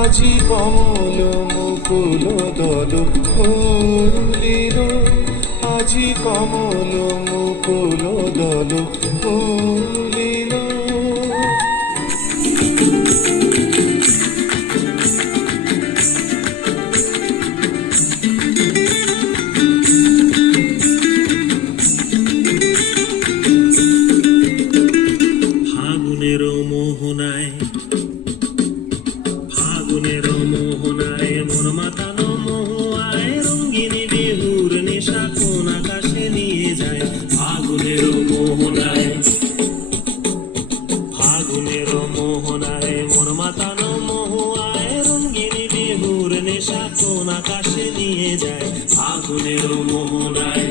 আজি কমল মুকুল দল ফুলিল, আজি কমল মুকুল দল ফুলিল। ফাগুনের মোহনায়, ফাগুনের মোহনায় মন মাতানো মহুয়ায় রঙ্গিনী বিহুর নেশা কোন আকাশে নিয়ে যায়। ফাগুনের মোহনায়, ফাগুনের মোহনায় মন মাতানো মহুয়ায় রঙ্গিনী বিহুর নেশা কোন আকাশে নিয়ে যায়। ফাগুনের মোহনায়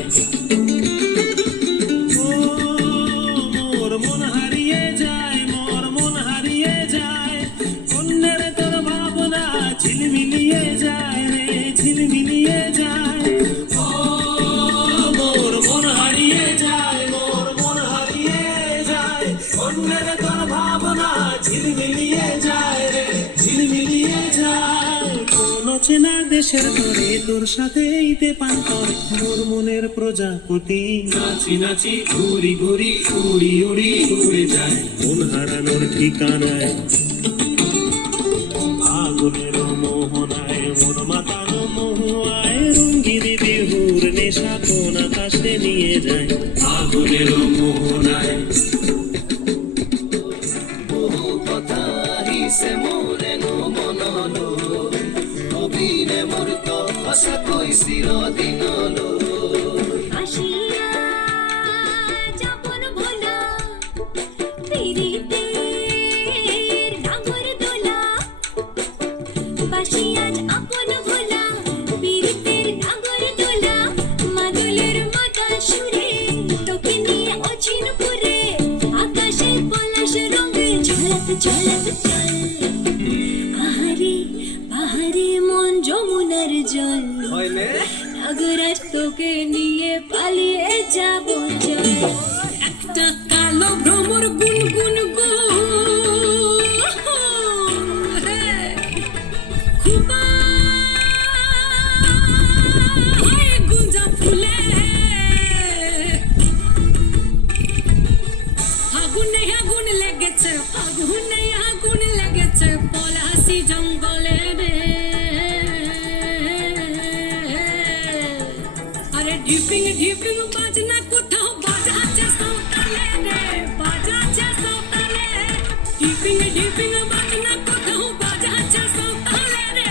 ঝিলমিলিয়ে যায় রে, ঝিলমিলিয়ে যায়। ও মোর মন হারিয়ে যায়, মোর মন হারিয়ে যায়। অন্যের তোর ভাবনা ঝিলমিলিয়ে যায় রে, ঝিলমিলিয়ে যায়। কোন চেনা দেশের তরে তোর সাথে ইতে পান্তর মোর মনের প্রজাপতি নাচি নাচি ঘুরি ঘুরি উড়ি উড়ি উড়ে যায় মন হারানোর ঠিকানায়। ফাগুনের মোহনায় মন মাতানো মহুয়ায় রঙ্গিনী বিহুর নেশা কোন আকাশে নিয়ে যায়। ফাগুনের মোহনায় বহু কথা আহিছে মোরে মনলো, কবিৰে মোৰ তো সঁচাকৈ চিৰদিনলৈ। পাহাড়ে মন যমুনার জল, নাগরাজ তোকে নিয়ে পালিয়ে যাব চল। একটা কালো ভ্রমর গুনগুন গো খুবা গুঞ্জা ফুলে, আগুনে আগুন লেগেছে, আগুনে আগুন লেগেছে পলাশি জঙ্গলে রে। আরে ঢিপিং ঢিপিং বাজনা কোথাও বাজাচ্ছে সৌতালে রে, বাজাচ্ছে সৌতালে। ঢিপিং ঢিপিং বাজনা কোথাও বাজাচ্ছে সৌতালে রে,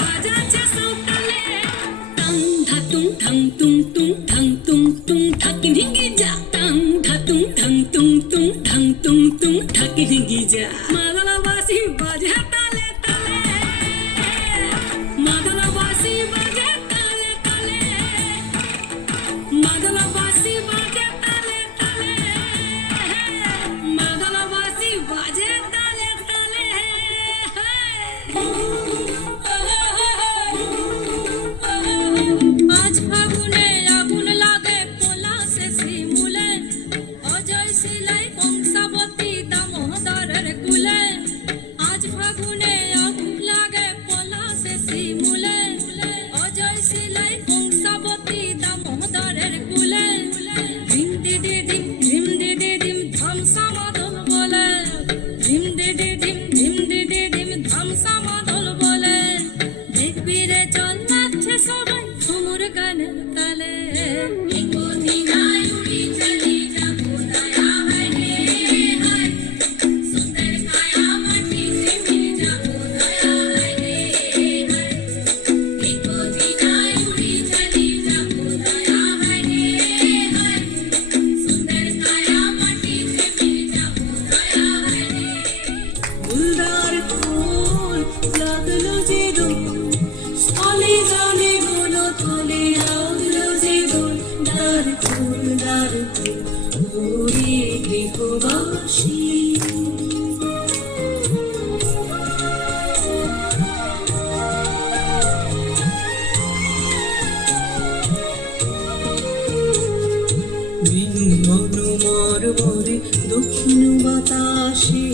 বাজাচ্ছে সৌতালে। টাং ধাতুং ঠাং তুং তুং ঠাং তুং তুং ঠাকি ঢিঙ্গি যা, টাং ধাতুং ঠাং তুং তুং ঠাং তুং তুং ঠাকি ঢিঙ্গি যা। মাদলাবাসী বাজে তালে তালে, মাদলাবাসী বাজে তালে তালে, মাদলাবাসী বাজে তালে তালে, মাদলাবাসী বাজে তালে তালে। আজ ফাগুনে আগুন লাগে পলাশে শিমুলে, অজয় শিলাই কংসাবতী দামোদরের কুলে। আজ ফাগুনে আগুন লাগে পলাশে শিমুলে, অজয় শিলাই কংসাবতী দামোদরের কুলে। ধিম দিদি ধিম ধিম দিদি ধিম ধামসা মাদল বলে, ধিম দিদি ধিম ধিম দিদি ধিম ধামসা মাদল বলে। দেখবি রে চল নাচছে সবাই ঝুমুর গানের তালে। ফুলদার ফুল লাগলো যে দোল, স্থলে জলে গুলো থলে লাগলো যে দোল। দার ফুল ওরে গৃহবাসী। মনোমর ভরে দক্ষিণ বাতাসে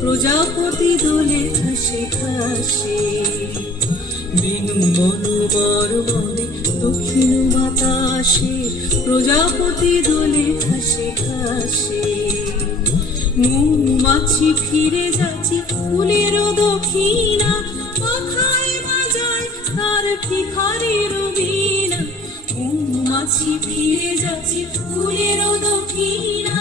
প্রজাপতি দোলে ঘাসে ঘাসে। মনোমর মনে দক্ষিণ বাতাসে প্রজাপতি দোলে খাসে খাসে মৌমাছি ফিরে যাচ্ছে ফুলের দক্ষিণা পাখায় বাজায় তার ভিখারির বীণা মৌমাছি ফিরে যাচ্ছে ফুলের দক্ষিণা